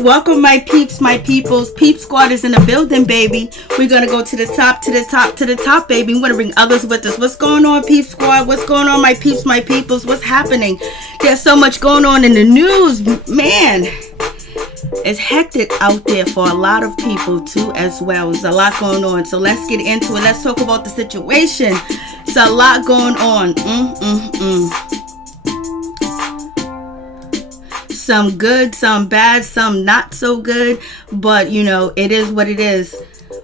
Welcome, my peeps, my peoples. Peep Squad is in the building, baby. We're going to go to the top, to the top, to the top, baby. We're going to bring others with us. What's going on, Peep Squad? What's going on, my peeps, my peoples? What's happening? There's so much going on in the news, man. It's hectic out there for a lot of people, too, as well. There's a lot going on. So let's get into it. Let's talk about the situation. It's a lot going on. Some good, some bad, some not so good, but you know, it is what it is.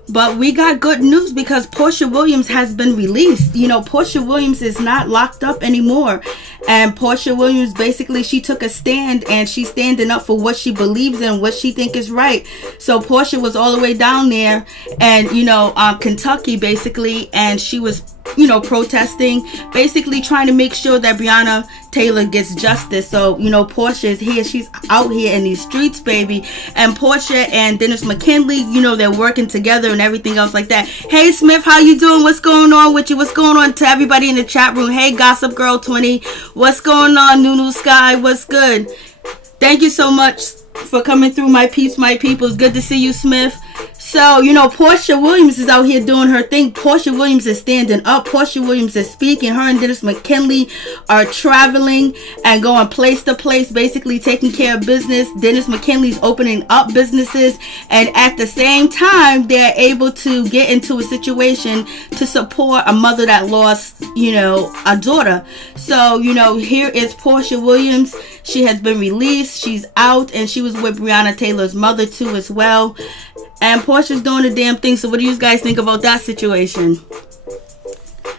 But we got good news because Porsha Williams has been released. You know, Porsha Williams is not locked up anymore. And Porsha Williams, basically, she took a stand and she's standing up for what she believes in, what she think is right. So Porsha was all the way down there and, you know, Kentucky, basically, and she was, you know, protesting, basically trying to make sure that Breonna Taylor gets justice. So, you know, Porsha is here. She's out here in these streets, baby. And Porsha and Dennis McKinley, you know, they're working together and everything else like that. Hey, Smith, how you doing? What's going on with you? What's going on to everybody in the chat room? Hey, Gossip Girl 20. What's going on, Nunu Sky? What's good? Thank you so much for coming through, my peeps, my people. It's good to see you, Smith. So, you know, Porsha Williams is out here doing her thing. Porsha Williams is standing up. Porsha Williams is speaking. Her and Dennis McKinley are traveling and going place to place, basically taking care of business. Dennis McKinley's opening up businesses. And at the same time, they're able to get into a situation to support a mother that lost, you know, a daughter. So, you know, here is Porsha Williams. She has been released. She's out. And she was with Breonna Taylor's mother, too, as well. And Porsha's doing the damn thing. So what do you guys think about that situation?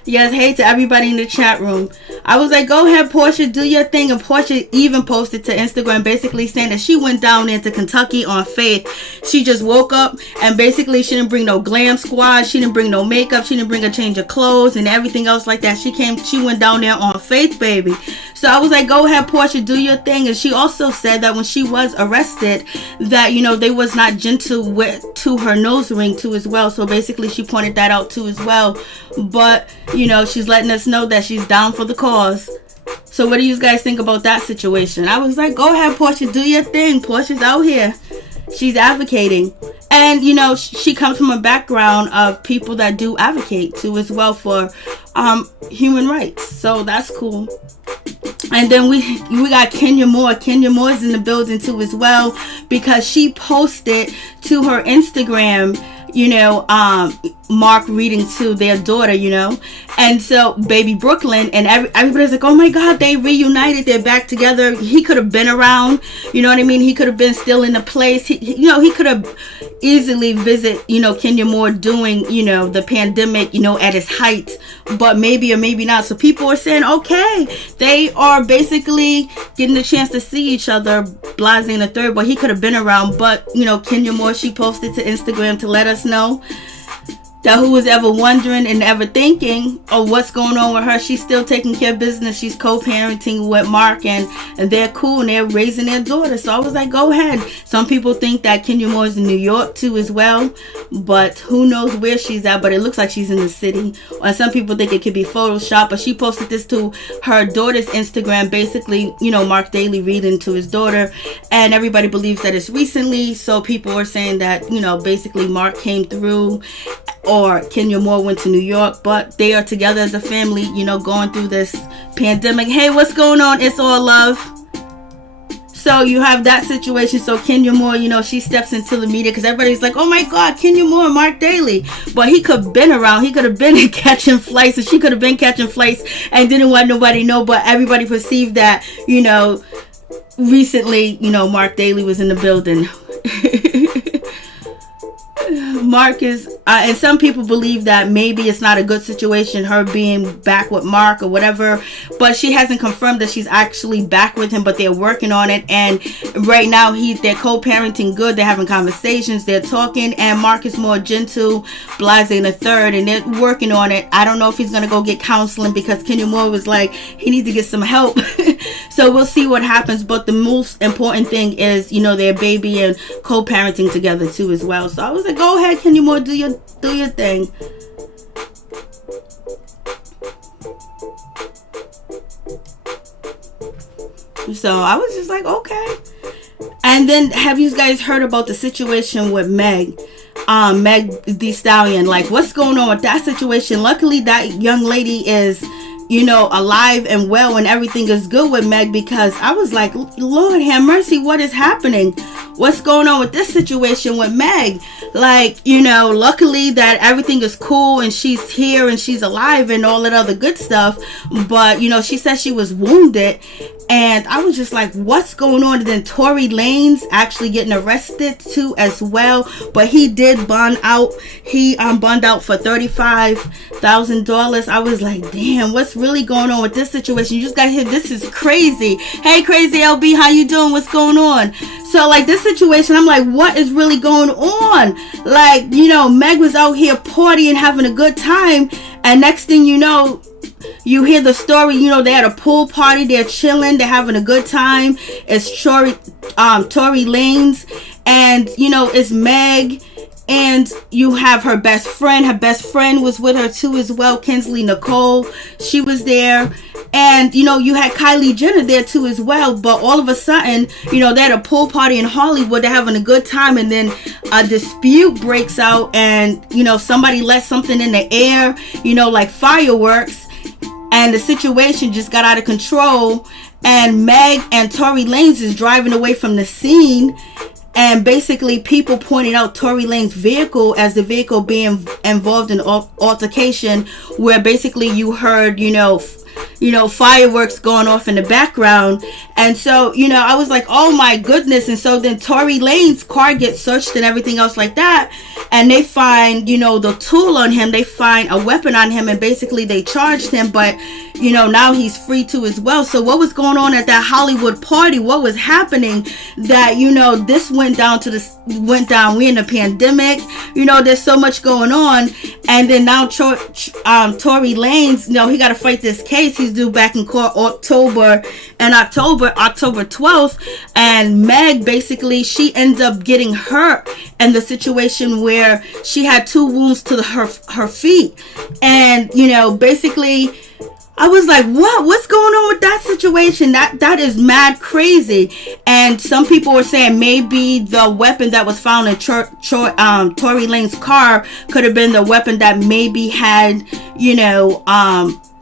Yes, hey to everybody in the chat room. I was like, go ahead, Porsha, do your thing. And Porsha even posted to Instagram basically saying that she went down into Kentucky on faith. She just woke up and basically she didn't bring no glam squad. She didn't bring no makeup. She didn't bring a change of clothes and everything else like that. She went down there on faith, baby. So I was like, go ahead, Porsha, do your thing. And she also said that when she was arrested that, you know, they was not gentle to her nose ring too as well. So basically she pointed that out too as well. But, you know, she's letting us know that she's down for the cause. So what do you guys think about that situation? I was like, go ahead, Porsha, do your thing. Porsha's out here. She's advocating. And, you know, she comes from a background of people that do advocate too as well for human rights. So that's cool. And then we got Kenya Moore. Kenya Moore is in the building too as well because she posted to her Instagram, you know, Mark reading to their daughter, you know, and so baby Brooklyn, and everybody's like, oh my god, they reunited, they're back together. He could have been around, you know what I mean? He could have been still in the place. You know, he could have easily visit, you know, Kenya Moore doing, you know, the pandemic, you know, at its height, but maybe or maybe not. So people are saying, okay, they are basically getting a chance to see each other, blase in the third, but he could have been around. But, you know, Kenya Moore, she posted to Instagram to let us know that who was ever wondering and ever thinking of what's going on with her, she's still taking care of business. She's co-parenting with Mark, and they're cool and they're raising their daughter. So I was like, go ahead. Some people think that Kenya Moore is in New York too as well, but who knows where she's at, but it looks like she's in the city. Or some people think it could be Photoshop, but she posted this to her daughter's Instagram, basically, you know, Mark Daly reading to his daughter, and everybody believes that it's recently. So people are saying that, you know, basically Mark came through or Kenya Moore went to New York, but they are together as a family, you know, going through this pandemic. Hey, what's going on? It's all love. So you have that situation. So Kenya Moore, you know, she steps into the media because everybody's like, oh my god, Kenya Moore, Mark Daly. But he could have been around. He could have been catching flights, and she could have been catching flights and didn't want nobody to know. But everybody perceived that, you know, recently, you know, Mark Daly was in the building. Mark is, and some people believe that maybe it's not a good situation, her being back with Mark or whatever, but she hasn't confirmed that she's actually back with him, but they're working on it. And right now they're co-parenting good, they're having conversations, they're talking, and Mark is more gentle, blase in the third, and they're working on it. I don't know if he's gonna go get counseling because Kenya Moore was like, he needs to get some help. So we'll see what happens, but the most important thing is, you know, their baby and co-parenting together too as well. So I was like, go ahead, Kenya Moore, do your thing. So I was just like, okay. And then have you guys heard about the situation with Meg Thee Stallion? Like, what's going on with that situation? Luckily, that young lady is, alive and well, and everything is good with Meg, because I was like, Lord have mercy, what is happening? What's going on with this situation with Meg? Like, luckily that everything is cool and she's here and she's alive and all that other good stuff. But, she said she was wounded. And I was just like, what's going on? And then Tory Lanez actually getting arrested too as well. But he did bond out. He bond out for $35,000. I was like, damn, what's really going on with this situation? You just got hit. This is crazy. Hey, Crazy LB, how you doing? What's going on? So, like, this situation, I'm like, what is really going on? Like, Meg was out here partying, having a good time. And next thing you know, you hear the story, they had a pool party, they're chilling, they're having a good time. It's Tory Lanez, and, it's Meg, and you have her best friend. Her best friend was with her too as well, Kinsley Nicole. She was there. And, you had Kylie Jenner there too as well. But all of a sudden, they had a pool party in Hollywood. They're having a good time. And then a dispute breaks out. And, somebody lets something in the air, like fireworks. And the situation just got out of control. And Meg and Tory Lanez is driving away from the scene. And basically people pointed out Tory Lanez's vehicle as the vehicle being involved in altercation, where basically you heard, fireworks going off in the background. And so, I was like, oh my goodness. And so then Tory Lanez's car gets searched and everything else like that. And they find, the tool on him. They find a weapon on him, and basically they charged him. But, now he's free too as well. So what was going on at that Hollywood party? What was happening that, this went down. We're in a pandemic. There's so much going on. And then now Tory Lanez, he got to fight this case. He's due back in court October 12th. And Meg, basically, she ends up getting hurt in the situation where she had 2 wounds to her feet. And, basically, I was like, what's going on with that situation? That is mad crazy. And some people were saying maybe the weapon that was found in Tory Lanez's car could have been the weapon that maybe had,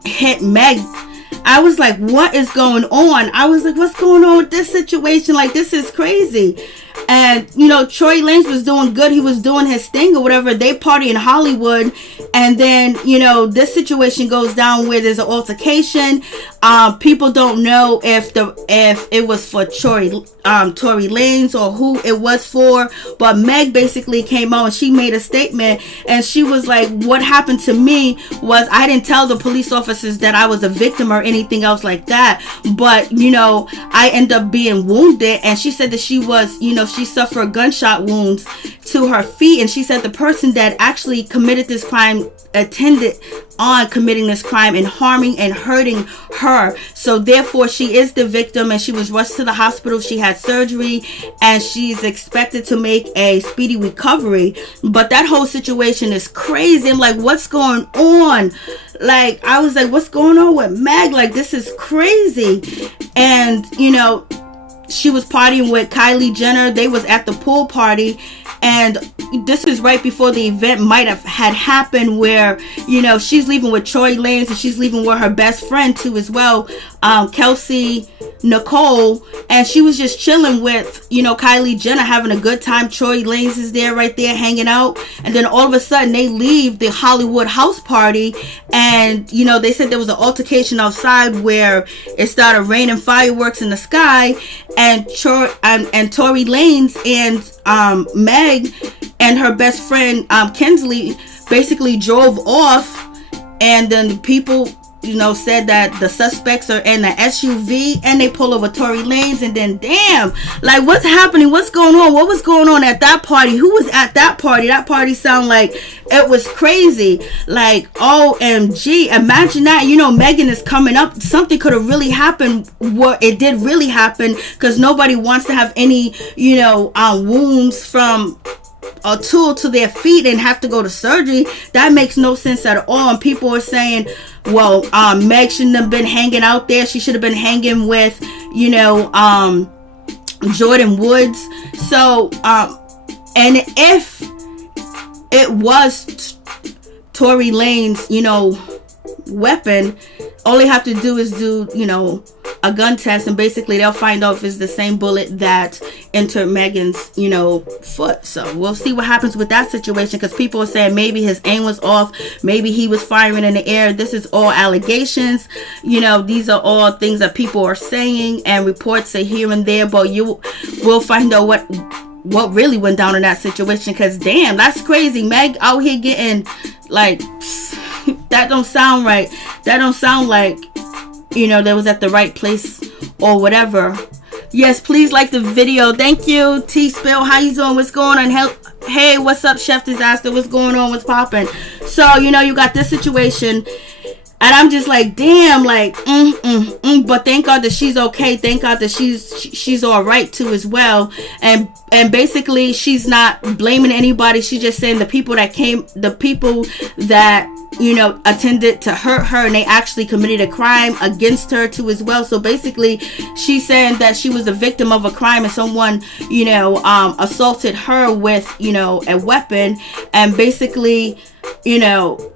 hit Meg. I was like, what is going on? I was like, what's going on with this situation? Like, this is crazy. And, Tory Lanez was doing good. He was doing his thing or whatever. They party in Hollywood. And then, this situation goes down where there's an altercation. People don't know if it was for Tory Lanez or who it was for. But Meg basically came out and she made a statement. And she was like, what happened to me was I didn't tell the police officers that I was a victim or anything else like that. But, I ended up being wounded. And she said that she was, she suffered gunshot wounds to her feet. And she said the person that actually committed this crime attended on committing this crime and harming and hurting her. So therefore she is the victim, and she was rushed to the hospital. She had surgery and she's expected to make a speedy recovery. But that whole situation is crazy. I'm like, what's going on? Like, I was like, what's going on with Meg? Like, this is crazy. And she was partying with Kylie Jenner. They was at the pool party, and this was right before the event might have had happened, where she's leaving with Tory Lanez, and she's leaving with her best friend too as well, Kelsey Nicole, and she was just chilling with Kylie Jenner, having a good time. Tory Lanez is there, right there, hanging out. And then all of a sudden they leave the Hollywood house party, and they said there was an altercation outside where it started raining fireworks in the sky, and Tory Lanez and Meg and her best friend Kinsley basically drove off. And then the people said that the suspects are in the SUV, and they pull over Tory Lanez. And then, damn, like, what's happening? What's going on? What was going on at that party? Who was at that party? That party sounded like it was crazy. Like, OMG, imagine that. Megan is coming up. Something could have really happened. What it did really happen, because nobody wants to have any wounds from a tool to their feet and have to go to surgery. That makes no sense at all. And people are saying, well, Meg shouldn't have been hanging out there. She should have been hanging with Jordan Woods. So, and if it was Tory Lanez, weapon, all they have to do is do, a gun test, and basically they'll find out if it's the same bullet that entered Megan's, foot. So we'll see what happens with that situation, because people are saying maybe his aim was off, maybe he was firing in the air. This is all allegations. These are all things that people are saying, and reports are here and there, but you will find out what really went down in that situation, because damn, that's crazy. Meg out here getting like that don't sound right. That don't sound like they was at the right place or whatever. Yes, please like the video. Thank you. T-Spill, how you doing? What's going on? Hey, what's up, Chef Disaster? What's going on? What's popping? So, you got this situation, and I'm just like, damn, like, but thank God that she's okay. Thank God that she's all right too as well. And basically, she's not blaming anybody. She's just saying the people that attended to hurt her, and they actually committed a crime against her too as well. So basically, she's saying that she was a victim of a crime, and someone, assaulted her with, a weapon, and basically,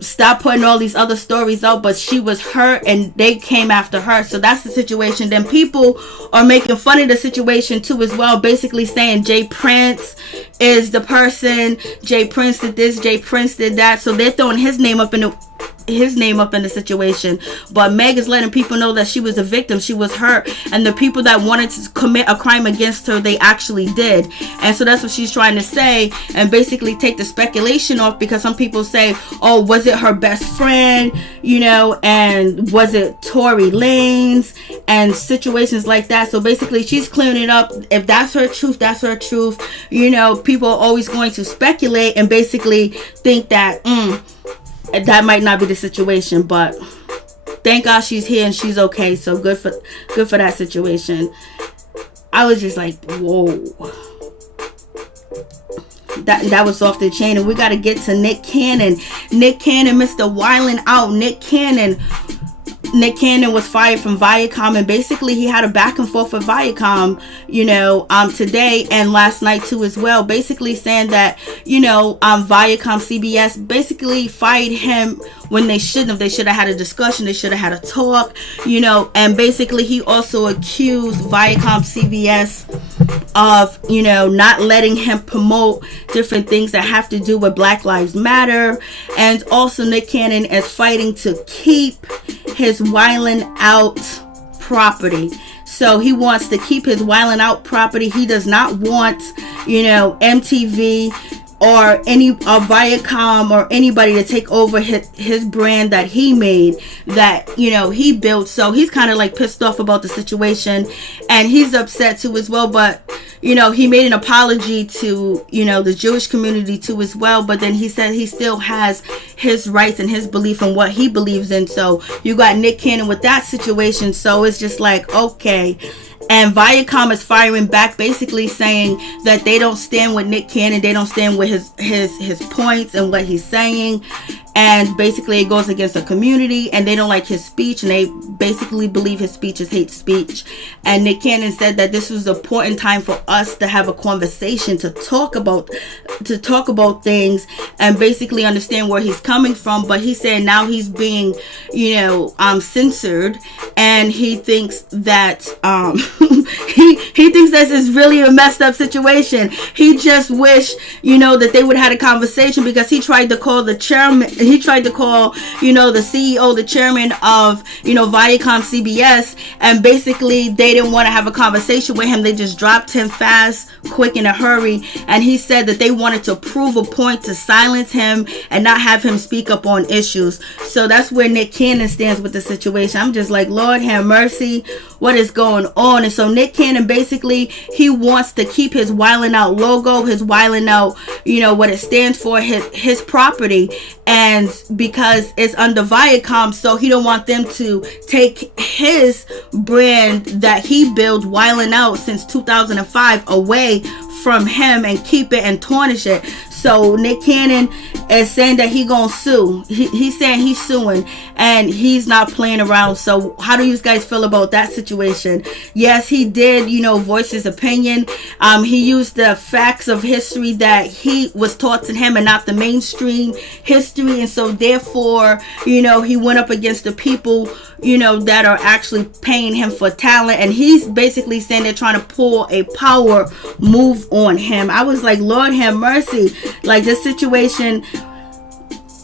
stop putting all these other stories out, but she was hurt and they came after her. So that's the situation. Then people are making fun of the situation too as well, basically saying Jay Prince is the person, Jay Prince did this, Jay Prince did that. So they're throwing his name up in the situation, but Meg is letting people know that she was a victim, she was hurt, and the people that wanted to commit a crime against her, they actually did. And so that's what she's trying to say, and basically take the speculation off, because some people say, oh, was it her best friend, and was it Tory Lanez, and situations like that. So basically she's clearing it up. If that's her truth, that's her truth. People are always going to speculate and basically think that that might not be the situation, but thank God she's here and she's okay. So good for that situation. I was just like, whoa, that was off the chain. And we got to get to Nick Cannon, Mr. Wildin' Out. Nick Cannon was fired from Viacom, and basically he had a back and forth with Viacom, today and last night too as well, basically saying that, Viacom CBS basically fired him when they shouldn't have. They should have had a discussion, they should have had a talk, and basically he also accused Viacom CBS of, not letting him promote different things that have to do with Black Lives Matter. And also Nick Cannon is fighting to keep his Wildin' Out property. So he wants to keep his Wildin' Out property. He does not want, MTV or Viacom or anybody to take over his brand that he made, that he built. So he's kind of like pissed off about the situation, and he's upset too as well. But he made an apology to the Jewish community too as well, but then he said he still has his rights and his belief in what he believes in. So you got Nick Cannon with that situation. So it's just like, okay. And Viacom is firing back, basically saying that they don't stand with Nick Cannon. They don't stand with his points and what he's saying. And basically it goes against the community, and they don't like his speech, and they basically believe his speech is hate speech. And Nick Cannon said that this was an important time for us to have a conversation, to talk about things and basically understand where he's coming from. But he said now he's being censored, and he thinks that he thinks this is really a messed up situation. He just wish that they would have had a conversation, because he tried to call the chairman. He tried to call, the CEO, the chairman of, Viacom CBS, and basically they didn't want to have a conversation with him. They just dropped him fast, quick, in a hurry. And he said that they wanted to prove a point to silence him and not have him speak up on issues. So that's where Nick Cannon stands with the situation. I'm just like, Lord have mercy, what is going on? And so Nick Cannon, basically, he wants to keep his Wildin' Out logo, his Wildin' Out, what it stands for, his property. And because it's under Viacom, so he don't want them to take his brand that he built, Wildin' Out, since 2005 away from him and keep it and tarnish it. So Nick Cannon is saying that he gonna sue. He's saying he's suing, and he's not playing around. So how do you guys feel about that situation? Yes, he did, voice his opinion. He used the facts of history that he was taught to him and not the mainstream history. And so therefore, he went up against the people, that are actually paying him for talent. And he's basically saying they're trying to pull a power move on him. I was like, Lord have mercy. Like, this situation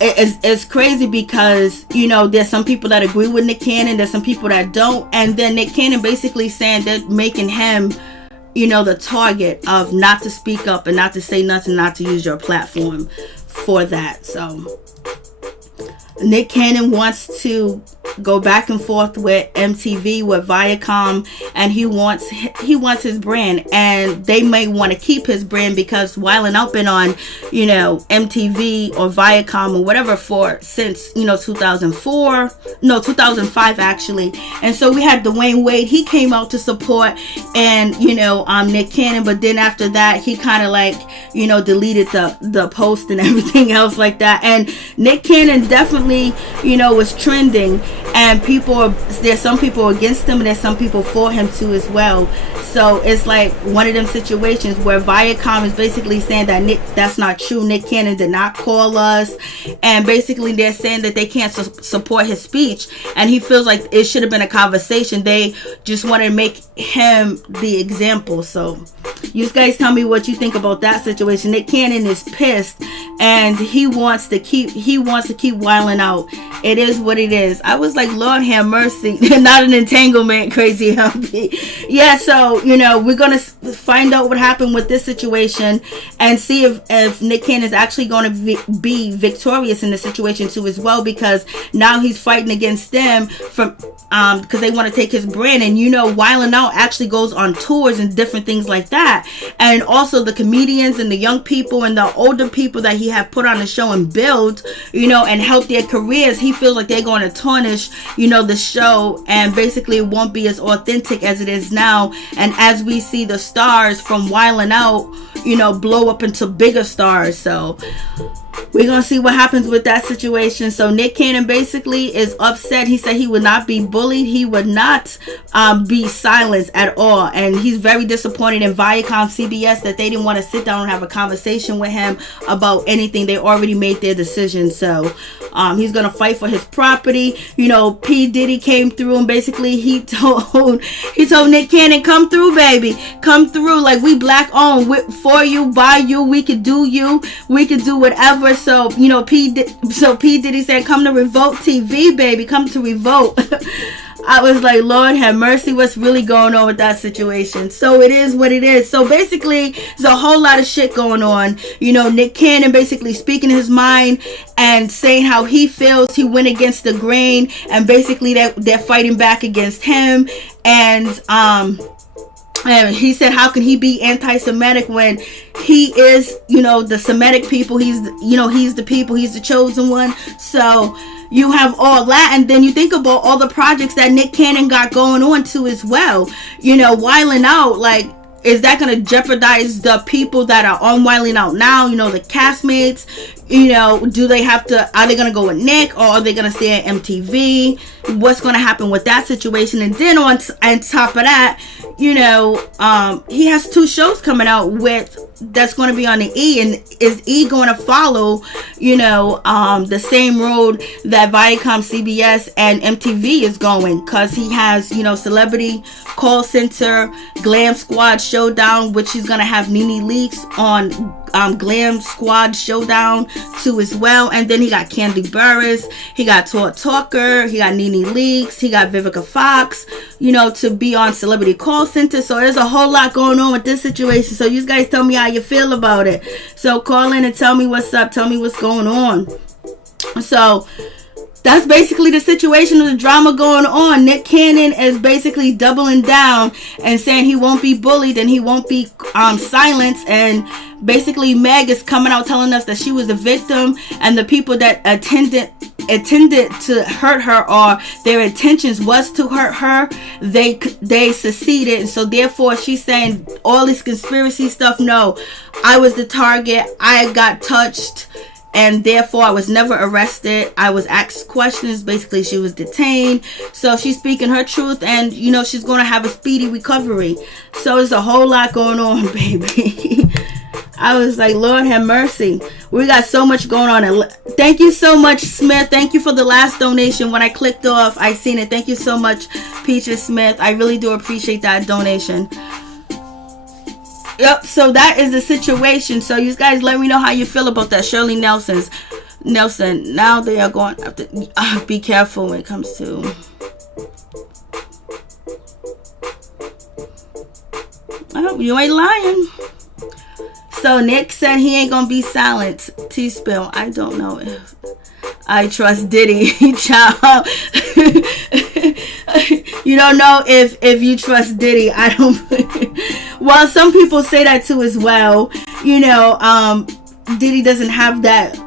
is crazy because, there's some people that agree with Nick Cannon. There's some people that don't. And then Nick Cannon basically saying they're making him, the target of not to speak up and not to say nothing, not to use your platform for that. So Nick Cannon wants to go back and forth with MTV, with Viacom, and he wants his brand, and they may want to keep his brand because Wildin' Out been on, MTV or Viacom or whatever since 2005 actually. And so we had Dwayne Wade, he came out to support, and Nick Cannon, but then after that he kind of deleted the post and everything else like that. And Nick Cannon definitely was trending, and there's some people against him and there's some people for him too as well. So it's like one of them situations where Viacom is basically saying that that's not true. Nick Cannon did not call us, and basically they're saying that they can't support his speech, and he feels like it should have been a conversation. They just want to make him the example. So you guys tell me what you think about that situation. Nick Cannon is pissed, and he wants to keep wilding out. It is what it is. I was like, Lord have mercy. Not an entanglement, crazy humpy. Yeah, so we're gonna find out what happened with this situation and see if Nick Cannon is actually going to be victorious in the situation too as well, because now he's fighting against them from because they want to take his brand. And Wildin' Out actually goes on tours and different things like that. And also the comedians and the young people and the older people that he have put on the show and build, and help their careers, he feels like they're going to tarnish, the show, and basically it won't be as authentic as it is now. And as we see the stars from Wildin' Out, blow up into bigger stars. So we're going to see what happens with that situation. So Nick Cannon basically is upset. He said he would not be bullied. He would not be silenced at all. And he's very disappointed in Viacom, CBS, that they didn't want to sit down and have a conversation with him about anything. They already made their decision. So he's going to fight for his property. P. Diddy came through, and basically he told Nick Cannon, come through, baby. Come through. Like, we black owned, for you, by you. We could do you. We could do whatever. So P. Diddy said, come to Revolt TV, baby. Come to Revolt. I was like, Lord have mercy, what's really going on with that situation? So it is what it is. So basically, there's a whole lot of shit going on. Nick Cannon basically speaking his mind and saying how he feels. He went against the grain, and basically they're fighting back against him. And he said, how can he be anti-Semitic when he is, the Semitic people? He's the people, he's the chosen one. So you have all that, and then you think about all the projects that Nick Cannon got going on too as well. Wildin' Out, like, is that going to jeopardize the people that are on Wildin' Out now? The castmates, do they have to, are they going to go with Nick, or are they going to stay at MTV? What's going to happen with that situation? And then on top of that, he has 2 shows coming out that's going to be on the E, and is E going to follow, the same road that Viacom, CBS, and MTV is going? Because he has, Celebrity Call Center, Glam Squad Showdown, which he's going to have Nene Leakes on Glam Squad Showdown too as well. And then he got Candy Burris, he got Todd Talker, he got Nene Leakes, he got Vivica Fox, to be on Celebrity Call Center. So there's a whole lot going on with this situation. So you guys tell me how you feel about it. So call in and tell me what's up, tell me what's going on. So that's basically the situation of the drama going on. Nick Cannon is basically doubling down and saying he won't be bullied and he won't be silenced. And basically Meg is coming out telling us that she was a victim, and the people that attended to hurt her, or their intentions was to hurt her, they succeeded. And so therefore she's saying all this conspiracy stuff, no, I was the target, I got touched, and therefore I was never arrested. I was asked questions. Basically, she was detained. So she's speaking her truth, and you know, she's going to have a speedy recovery. So there's a whole lot going on, baby. I was like, Lord have mercy. We got so much going on. And thank you so much, Smith. Thank you for the last donation. When I clicked off, I seen it. Thank you so much, Peaches Smith. I really do appreciate that donation. Yep, so that is the situation. So you guys let me know how you feel about that. Shirley Nelson, now they are going after, be careful when it comes to, oh, you ain't lying. So Nick said he ain't gonna be silent. T-Spill, I don't know if I trust Diddy. Child. You don't know if you trust Diddy. I don't. Well, some people say that too as well. You know, Diddy doesn't have that,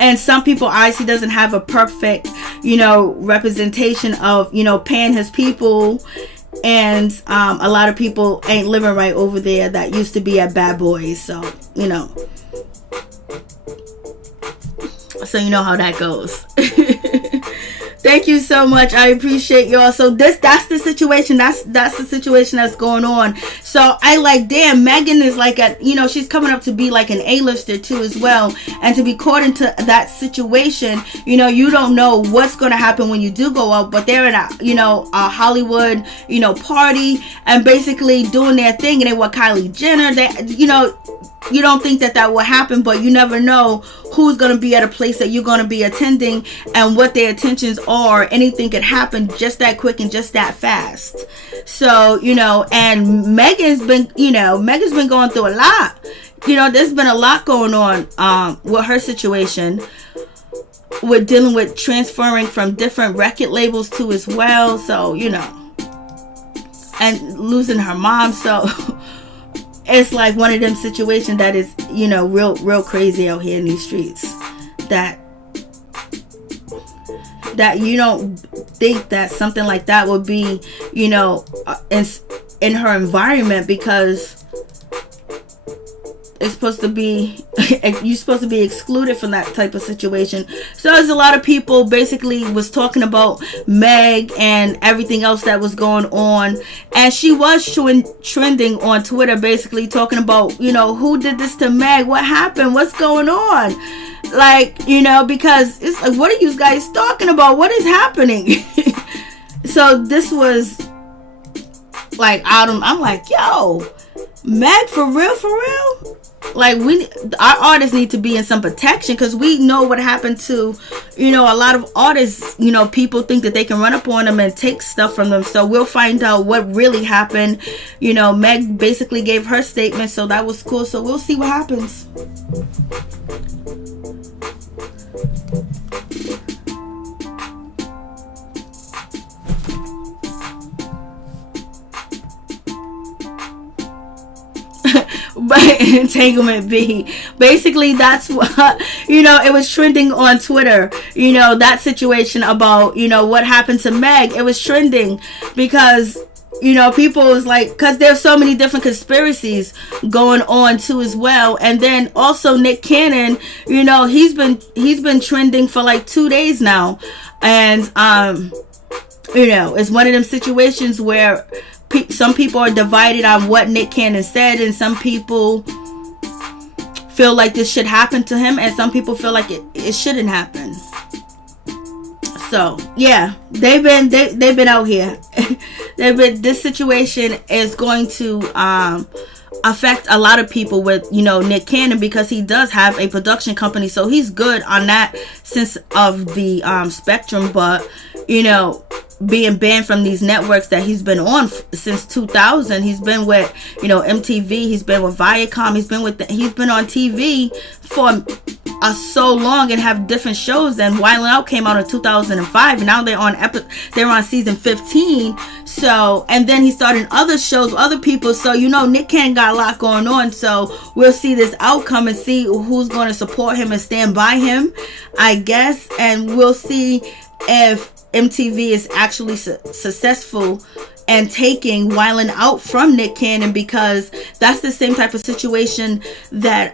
and some people obviously doesn't have a perfect, you know, representation of, you know, paying his people. And a lot of people ain't living right over there that used to be at Bad Boys. So, you know. So you know how that goes. Thank you so much. I appreciate y'all. So that's the situation. That's the situation that's going on. So I like, damn, Megan is like a, you know, she's coming up to be like an A-lister too as well. And to be caught into that situation, you know, you don't know what's going to happen when you do go out, but they're in a, you know, a Hollywood, you know, party and basically doing their thing. And they were Kylie Jenner. They, you know, you don't think that will happen, but you never know who's going to be at a place that you're going to be attending and what their intentions are. Anything could happen just that quick and just that fast. So, you know, and Megan's been going through a lot. You know, there's been a lot going on with her situation, with dealing with transferring from different record labels too as well. So, you know, and losing her mom. So it's like one of them situations that is, you know, real crazy out here in these streets. That you don't think that something like that would be, you know, in her environment, because it's supposed to be, you're supposed to be excluded from that type of situation. So there's a lot of people basically was talking about Meg and everything else that was going on, and she was trending on Twitter, basically talking about, you know, who did this to Meg, what happened, what's going on, like, you know, because it's like, what are you guys talking about, what is happening? So this was like, I'm like, yo, Meg, for real, like, our artists need to be in some protection, because we know what happened to, you know, a lot of artists. You know, people think that they can run up on them and take stuff from them. So we'll find out what really happened. You know, Meg basically gave her statement, so that was cool. So we'll see what happens. But entanglement B, basically that's what, you know, it was trending on Twitter, you know, that situation about, you know, what happened to Meg. It was trending because, you know, people was like, because there's so many different conspiracies going on too as well. And then also Nick Cannon, you know, he's been trending for like 2 days now. And you know, it's one of them situations where some people are divided on what Nick Cannon said, and some people feel like this should happen to him, and some people feel like it shouldn't happen. So yeah, they've been out here. This situation is going to affect a lot of people with, you know, Nick Cannon, because he does have a production company, so he's good on that sense of the spectrum. But, you know, being banned from these networks that he's been on since 2000, he's been with, you know, MTV, he's been with Viacom, he's been on TV for so long and have different shows. And Wildin' Out came out in 2005, and now they're on season 15. So, and then he started other shows with other people. So, you know, Nick Cannon got a lot going on. So we'll see this outcome and see who's going to support him and stand by him, I guess. And we'll see if MTV is actually successful and taking Wildin' Out from Nick Cannon, because that's the same type of situation that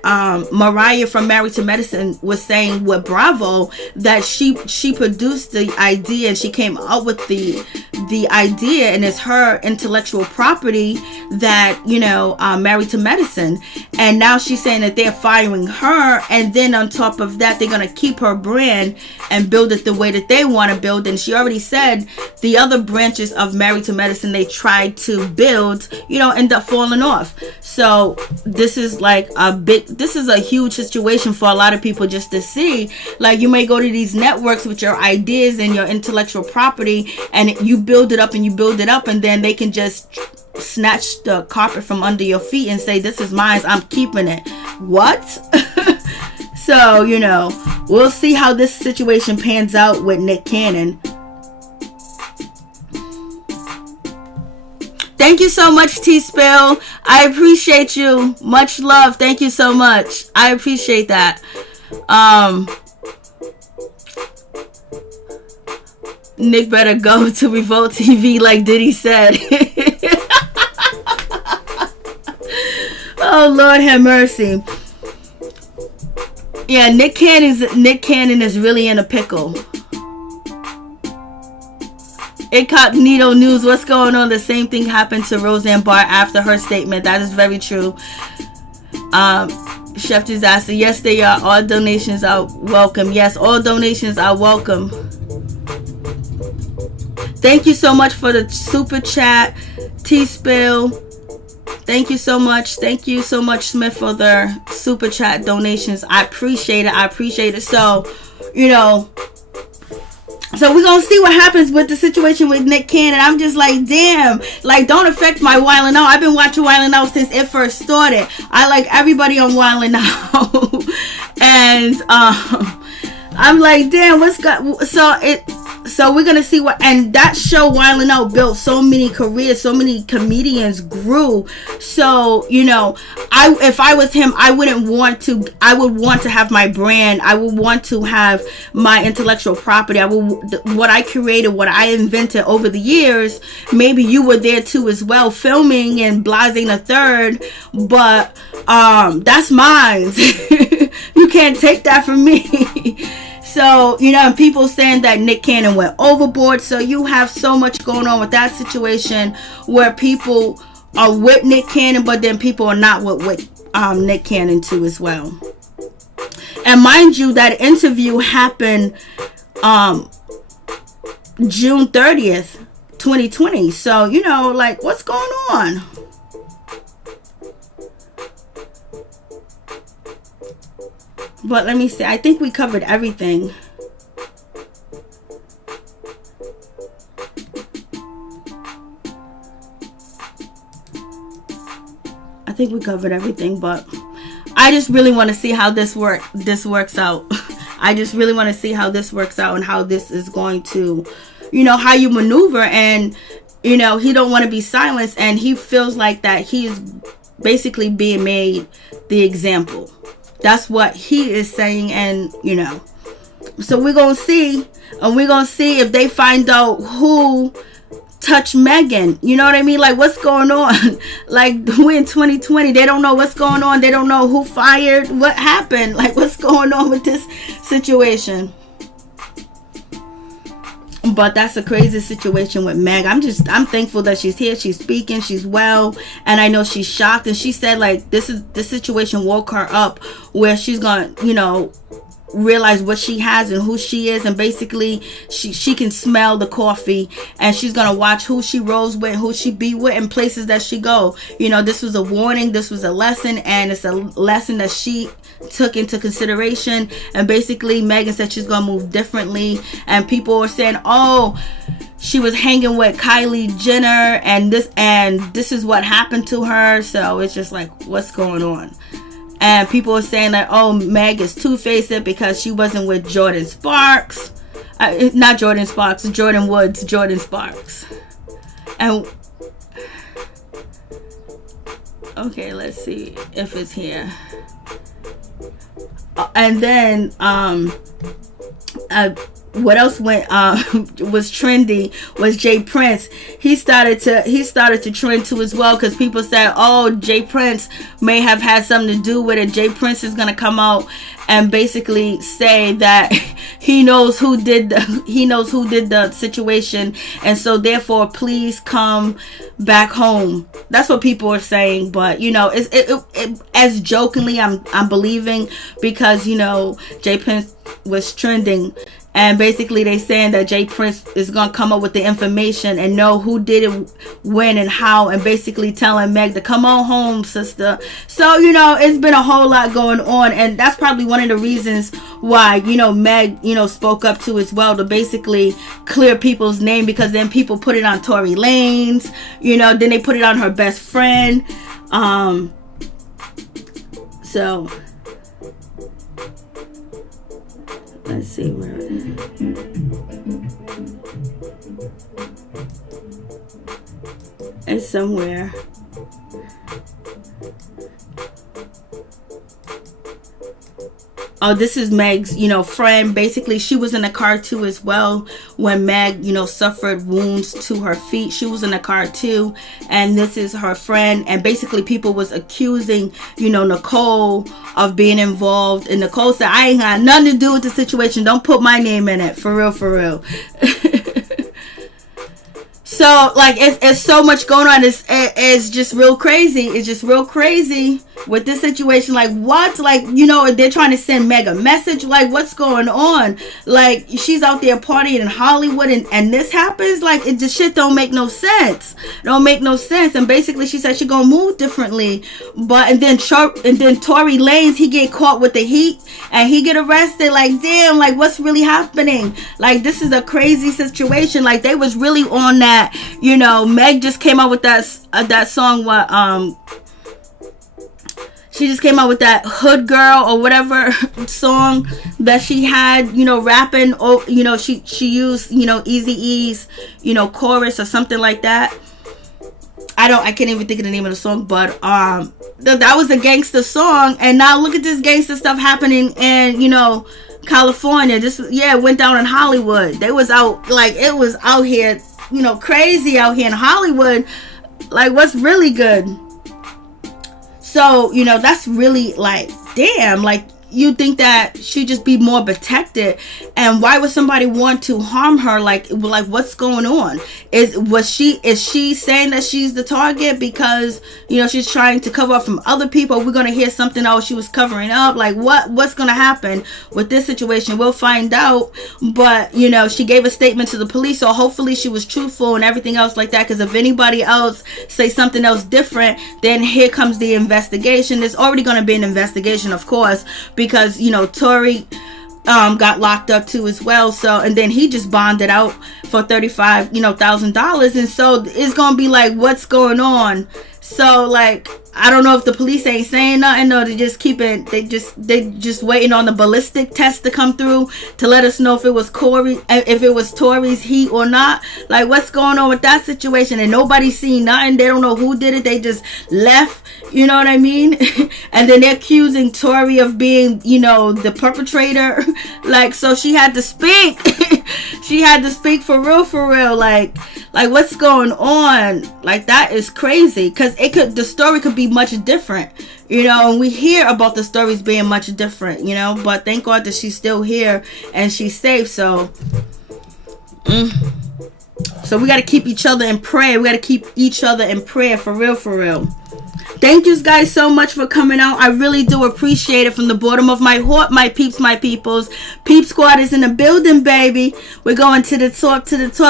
Mariah from Married to Medicine was saying with Bravo, that she produced the idea and she came up with the idea, and it's her intellectual property that, you know, Married to Medicine. And now she's saying that they're firing her, and then on top of that, they're going to keep her brand and build it the way that they want to build. And she already said the other branches of Married to Medicine they tried to build, you know, end up falling off. So this is like this is a huge situation for a lot of people just to see. Like, you may go to these networks with your ideas and your intellectual property, and you build it up and you build it up, and then they can just snatch the carpet from under your feet and say, this is mine, I'm keeping it. What? So, you know, we'll see how this situation pans out with Nick Cannon. Thank you so much, T-Spill. I appreciate you. Much love. Thank you so much. I appreciate that. Nick better go to Revolt TV like Diddy said. Oh, Lord have mercy. Yeah, Nick Cannon is really in a pickle. Incognito News, what's going on? The same thing happened to Roseanne Barr after her statement. That is very true. Chef Disaster, yes, they are. All donations are welcome. Yes, all donations are welcome. Thank you so much for the super chat, T-Spill. Thank you so much. Thank you so much, Smith, for the super chat donations. I appreciate it. I appreciate it. So, you know, so we're going to see what happens with the situation with Nick Cannon. I'm just like, damn, like, don't affect my Wildin' Out. I've been watching Wildin' Out since it first started. I like everybody on Wildin' Out. And I'm like, damn, so we're going to see what, and that show Wildin' Out built so many careers, so many comedians grew. So, you know, if I was him, I would want to have my brand. I would want to have my intellectual property. What I created, what I invented over the years, maybe you were there too as well, filming and blasting a third, but that's mine. You can't take that from me. So, you know, people saying that Nick Cannon went overboard. So you have so much going on with that situation where people are with Nick Cannon, but then people are not with Nick Cannon too as well. And mind you, that interview happened June 30th, 2020. So, you know, like, what's going on? But let me see. I think we covered everything. I think we covered everything, but I just really want to see how this works out. I just really want to see how this works out and how this is going to, you know, how you maneuver. And, you know, he don't want to be silenced, and he feels like that he is basically being made the example. That's what he is saying. And, you know, so we're going to see, and we're going to see if they find out who touched Megan. You know what I mean? Like, what's going on? Like, we're in 2020. They don't know what's going on. They don't know who fired, what happened. Like, what's going on with this situation? But that's a crazy situation with Meg. I'm thankful that she's here. She's speaking. She's well. And I know she's shocked. And she said, like, this situation woke her up where she's going to, you know, realize what she has and who she is. And basically, she can smell the coffee. And she's going to watch who she rolls with, who she be with, and places that she go. You know, this was a warning. This was a lesson. And it's a lesson that she took into consideration. And basically Megan said she's gonna move differently, and people were saying, oh, she was hanging with Kylie Jenner, and this is what happened to her. So it's just like, what's going on? And people are saying that, oh, Meg is two-faced because she wasn't with Jordan Sparks. Not Jordan Sparks, Jordan Woods, Jordan Sparks. And okay, let's see if it's here. And then what else went was trendy was Jay Prince. He started to trend too as well, because people said, oh, Jay Prince may have had something to do with it. Jay Prince is gonna come out and basically say that he knows who did the situation, and so therefore please come back home. That's what people are saying. But you know, it as jokingly I'm believing, because you know Jay Prince was trending, and basically they saying that Jay Prince is gonna come up with the information and know who did it, when, and how, and basically telling Meg to come on home, sister. So you know, it's been a whole lot going on, and that's probably one of the reasons why, you know, Meg, you know, spoke up to as well, to basically clear people's name, because then people put it on Tory Lanez, you know, then they put it on her best friend. So let's see where it's somewhere. Oh, this is Meg's, you know, friend. Basically, she was in the car too as well when Meg, you know, suffered wounds to her feet. She was in the car too, and this is her friend. And basically, people was accusing, you know, Nicole of being involved. And Nicole said, I ain't got nothing to do with the situation. Don't put my name in it. For real, for real. So, like, it's so much going on. It's just real crazy. It's just real crazy with this situation. Like, what? Like, you know, they're trying to send Meg a message. Like, what's going on? Like, she's out there partying in Hollywood, and this happens. Like, it just shit don't make no sense. Don't make no sense. And basically, she said she gonna move differently. And then Tory Lanez, he get caught with the heat, and he get arrested. Like, damn. Like, what's really happening? Like, this is a crazy situation. Like, they was really on that. You know, Meg just came out with that song. She just came out with that Hood Girl or whatever song that she had, you know, rapping. Oh, you know, she used, you know, Eazy-E's, you know, chorus or something like that. I can't even think of the name of the song, but that was a gangster song. And now look at this gangster stuff happening in, you know, California. It went down in Hollywood. They was out, like, it was out here, you know, crazy out here in Hollywood. Like, what's really good? So, you know, that's really, like, damn. Like, you think that she'd just be more protected, and why would somebody want to harm her? Like what's going on? Is she saying that she's the target because, you know, she's trying to cover up from other people? We're gonna hear something, oh, she was covering up. Like, what's gonna happen with this situation? We'll find out. But, you know, she gave a statement to the police, so hopefully she was truthful and everything else like that, because if anybody else say something else different, then here comes the investigation. There's already gonna be an investigation, of course, because, you know, Tory got locked up too as well. So, and then he just bonded out for $35,000, and so it's gonna be like, what's going on? So, like, I don't know if the police ain't saying nothing, or they just they just waiting on the ballistic test to come through to let us know if it was Tory's heat or not. Like, what's going on with that situation? And nobody's seen nothing. They don't know who did it. They just left. You know what I mean? And then they're accusing Tory of being, you know, the perpetrator. Like, so she had to speak. She had to speak for real. Like what's going on? Like, that is crazy, because the story could be much different, you know, and we hear about the stories being much different, you know, but thank God that she's still here and she's safe. So we got to keep each other in prayer. We got to keep each other in prayer for real. Thank you guys so much for coming out. I really do appreciate it from the bottom of my heart, my peeps, my peoples. Peep Squad is in the building, baby. We're going to the top.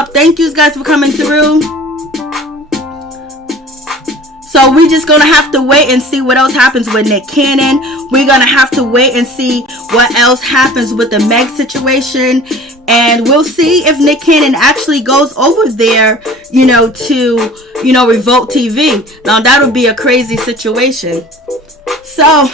Thank you guys for coming through. So we just gonna have to wait and see what else happens with Nick Cannon. We're gonna have to wait and see what else happens with the Meg situation. And we'll see if Nick Cannon actually goes over there, you know, to, you know, Revolt TV. Now, that would be a crazy situation. So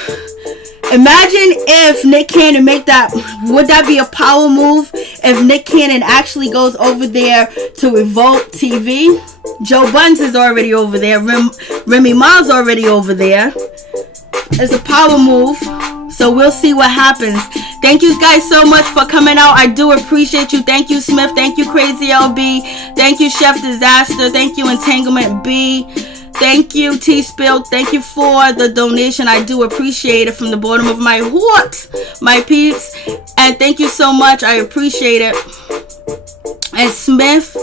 imagine if Nick Cannon make that. Would that be a power move if Nick Cannon actually goes over there to Revolt TV? Joe Buns is already over there. Remy Ma's already over there. It's a power move. So we'll see what happens. Thank you guys so much for coming out. I do appreciate you. Thank you, Smith. Thank you, Crazy LB. Thank you, Chef Disaster. Thank you, Entanglement B. Thank you, T-Spill. Thank you for the donation. I do appreciate it from the bottom of my heart, my peeps. And thank you so much. I appreciate it. And Smith,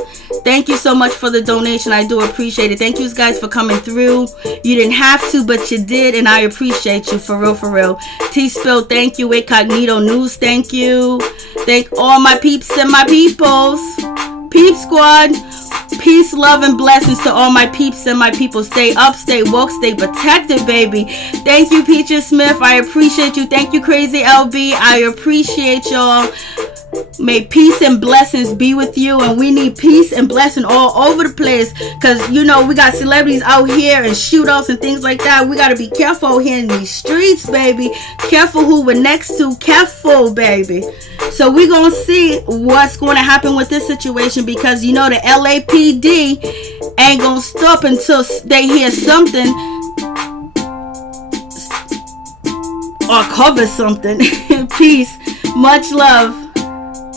thank you so much for the donation. I do appreciate it. Thank you guys for coming through. You didn't have to, but you did, and I appreciate you for real, for real. T-Spill, thank you. Incognito News, thank you. Thank all my peeps and my peoples. Peep Squad, peace, love, and blessings to all my peeps and my people. Stay up, stay woke, stay protected, baby. Thank you, Peaches Smith. I appreciate you. Thank you, Crazy LB. I appreciate y'all. May peace and blessings be with you, and we need peace and blessing all over the place, because you know we got celebrities out here and shootouts and things like that. We got to be careful here in these streets, baby. Careful who we're next to. Careful, baby. So we're gonna see what's going to happen with this situation, because you know the LAPD ain't gonna stop until they hear something or cover something. Peace, much love.